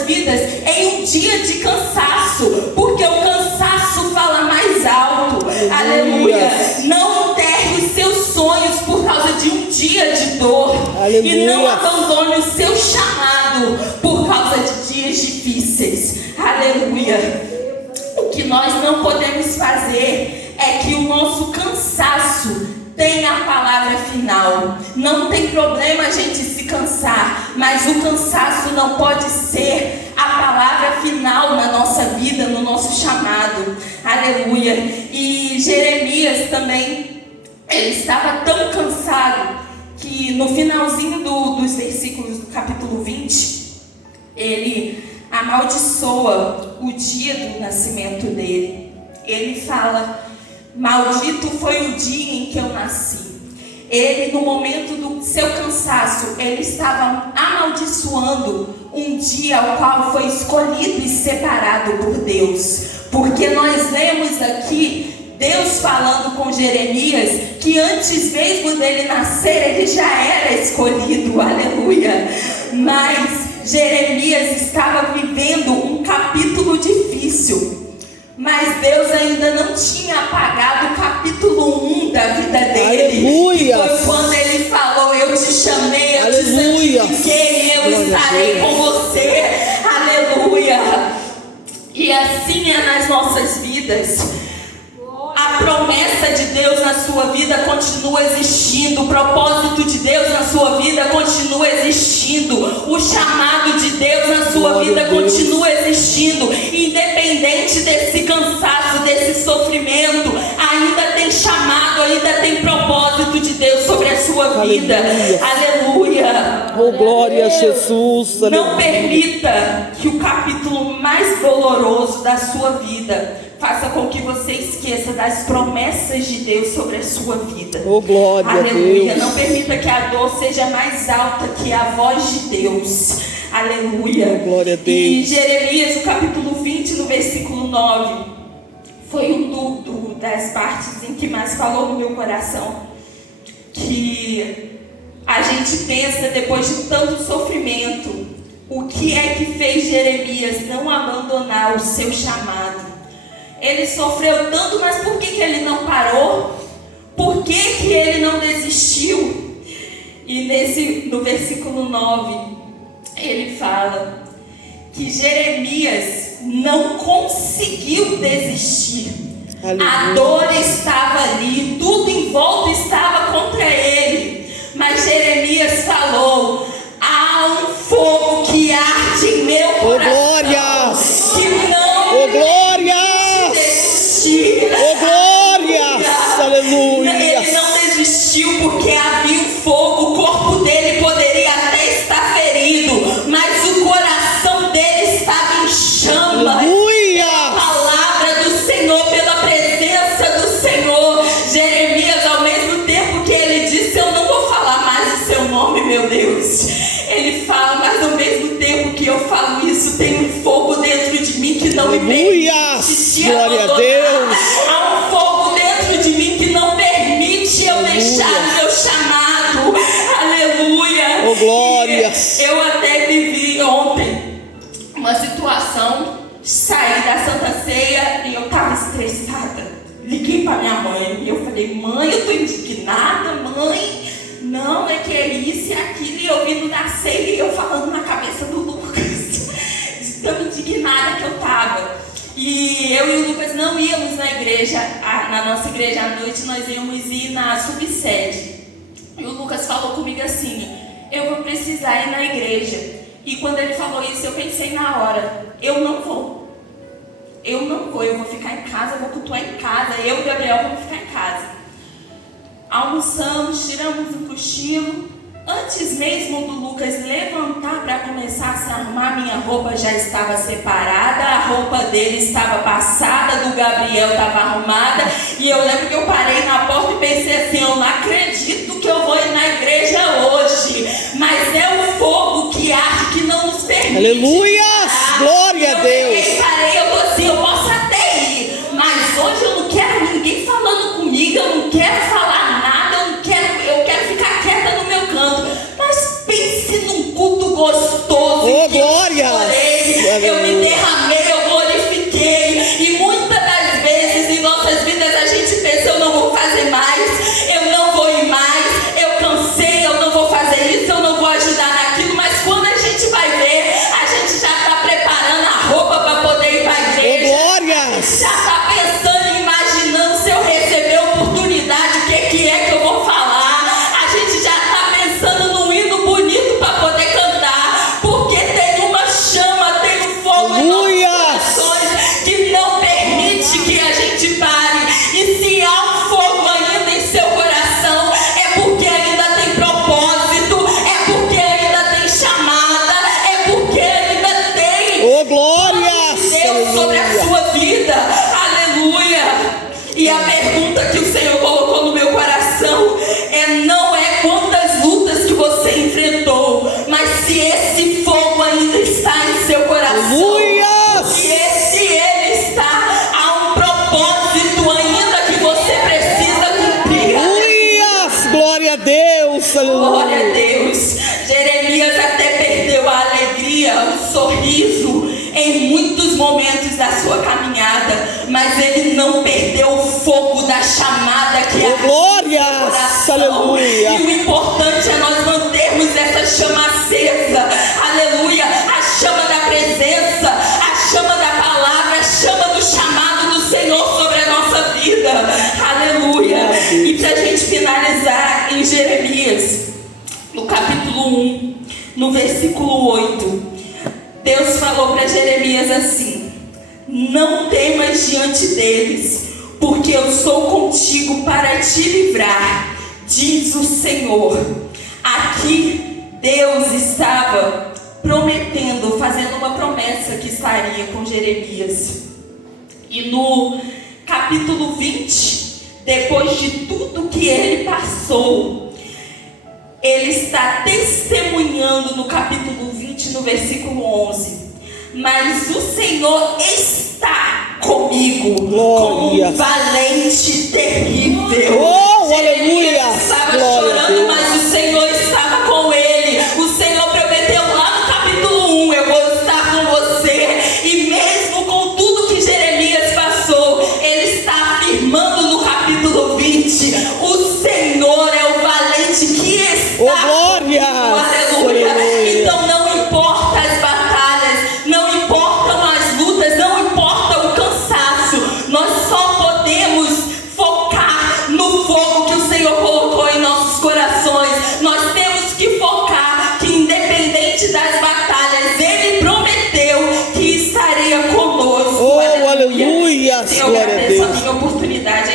nossas vidas em um dia de cansaço, porque o cansaço fala mais alto. Aleluia. Não enterre os seus sonhos por causa de um dia de dor. Aleluia. E não abandone o seu chamado por causa de dias difíceis. Aleluia. O que nós não podemos fazer é que o nosso cansaço tenha a palavra final. Não tem problema a gente se cansar, mas o cansaço não pode ser a palavra final na nossa vida, no nosso chamado. Aleluia. E Jeremias também, ele estava tão cansado que no finalzinho dos versículos do capítulo 20, ele amaldiçoa o dia do nascimento dele. Ele fala: maldito foi o dia em que eu nasci. Ele, no momento do seu cansaço, ele estava amaldiçoando um dia ao qual foi escolhido e separado por Deus. Porque nós lemos aqui Deus falando com Jeremias que antes mesmo dele nascer, ele já era escolhido. Aleluia. Mas Jeremias estava vivendo um capítulo difícil. Mas Deus ainda não tinha apagado o capítulo 1 da vida dele. Aleluia. Que foi quando ele falou: eu te chamei, eu Aleluia. te santifiquei, eu Glória estarei com você. Aleluia. E assim é nas nossas vidas. A promessa de Deus na sua vida continua existindo. O propósito de Deus na sua vida continua existindo. O chamado de Deus na sua vida continua existindo. Independente desse cansaço, desse sofrimento, ainda tem chamado, ainda tem propósito de Deus sobre a sua vida. Aleluia. Oh, glória a Jesus. Não permita que o capítulo mais doloroso da sua vida faça com que você esqueça das promessas de Deus sobre a sua vida. Oh, glória Aleluia. a Deus. Não permita que a dor seja mais alta que a voz de Deus. Aleluia. Oh, glória a Deus. E Jeremias, o capítulo 20, no versículo 9, foi um das partes em que mais falou no meu coração. Que a gente pensa, depois de tanto sofrimento, o que é que fez Jeremias não abandonar o seu chamado? Ele sofreu tanto, mas por que ele não parou? Por que ele não desistiu? E no versículo 9, ele fala que Jeremias não conseguiu desistir. Aleluia. A dor estava ali, tudo em volta estava contra ele. Mas Jeremias falou: há um fogo que arde em meu coração. glória! Que não Oh, glória! desistir. Oh, glória! Aleluia! Ele não desistiu porque havia um fogo. O corpo dele poderia até estar ferido, mas o coração dele estava em chama. Aleluia! Pela palavra do Senhor, pela presença do Senhor. Jeremias, ao mesmo tempo que ele disse: eu não vou falar mais o seu nome, meu Deus, ele fala: mas ao mesmo tempo que eu falo isso, tem um fogo dentro de mim que não me Aleluia! permite te Glória a abandonar. Deus! Há um fogo dentro de mim que não permite eu deixar o meu chamado. Aleluia! Oh, glória! E eu até vivi ontem uma situação. Saí da Santa Ceia e eu estava estressada. Liguei para minha mãe e eu falei: mãe, eu estou indignada, mãe. Não, é que é isso e aquilo. E eu vindo da ceia e eu falando na cabeça do Lucas, tão indignada que eu estava. E eu e o Lucas não íamos na igreja, na nossa igreja à noite, nós íamos ir na subsede. E o Lucas falou comigo assim: eu vou precisar ir na igreja. E quando ele falou isso, eu pensei na hora: eu não vou, eu vou ficar em casa, eu vou cultuar em casa, eu e o Gabriel vamos ficar em casa. Almoçamos, tiramos um cochilo. Antes mesmo do Lucas levantar para começar a se arrumar, minha roupa já estava separada, a roupa dele estava passada, do Gabriel estava arrumada. E eu lembro que eu parei na porta e pensei assim: eu não acredito que eu vou ir na igreja hoje. Mas é o fogo que arde, que não nos permite. Aleluia! Glória a Deus! Eu parei, eu vou assim: eu posso até ir, mas hoje eu não quero ninguém falando comigo, eu não quero falar nada, eu quero ficar quieta no meu canto. Mas pense num culto gostoso. Oh, glória! em muitos momentos da sua caminhada, mas ele não perdeu o fogo da chamada que é glória, aleluia. E o importante é nós mantermos essa chama acesa, aleluia, a chama da presença, a chama da palavra, a chama do chamado do Senhor sobre a nossa vida, aleluia. E para a gente finalizar, em Jeremias, no capítulo 1, no versículo 8, Deus falou para Jeremias assim: não temas diante deles, porque eu sou contigo para te livrar, diz o Senhor. Aqui Deus estava prometendo, fazendo uma promessa que estaria com Jeremias. E no capítulo 20, depois de tudo que ele passou, ele está testemunhando no capítulo 20, no versículo 11: mas o Senhor está comigo, como um valente terrível. Oh, aleluia! Estava Glória chorando, mas o Senhor estava com ele. O Senhor prometeu lá no capítulo 1: eu vou estar com você. E mesmo com tudo que Jeremias passou, ele está afirmando no capítulo 20: o Senhor é o valente que está glória! Aleluia! Então não importa as batalhas, não importam as lutas, não importa o cansaço, nós só podemos focar no fogo que o Senhor colocou em nossos corações. Nós temos que focar que, independente das batalhas, Ele prometeu que estaria conosco. Oh, aleluia! Senhor, Glória a agradeço a Deus. minha oportunidade.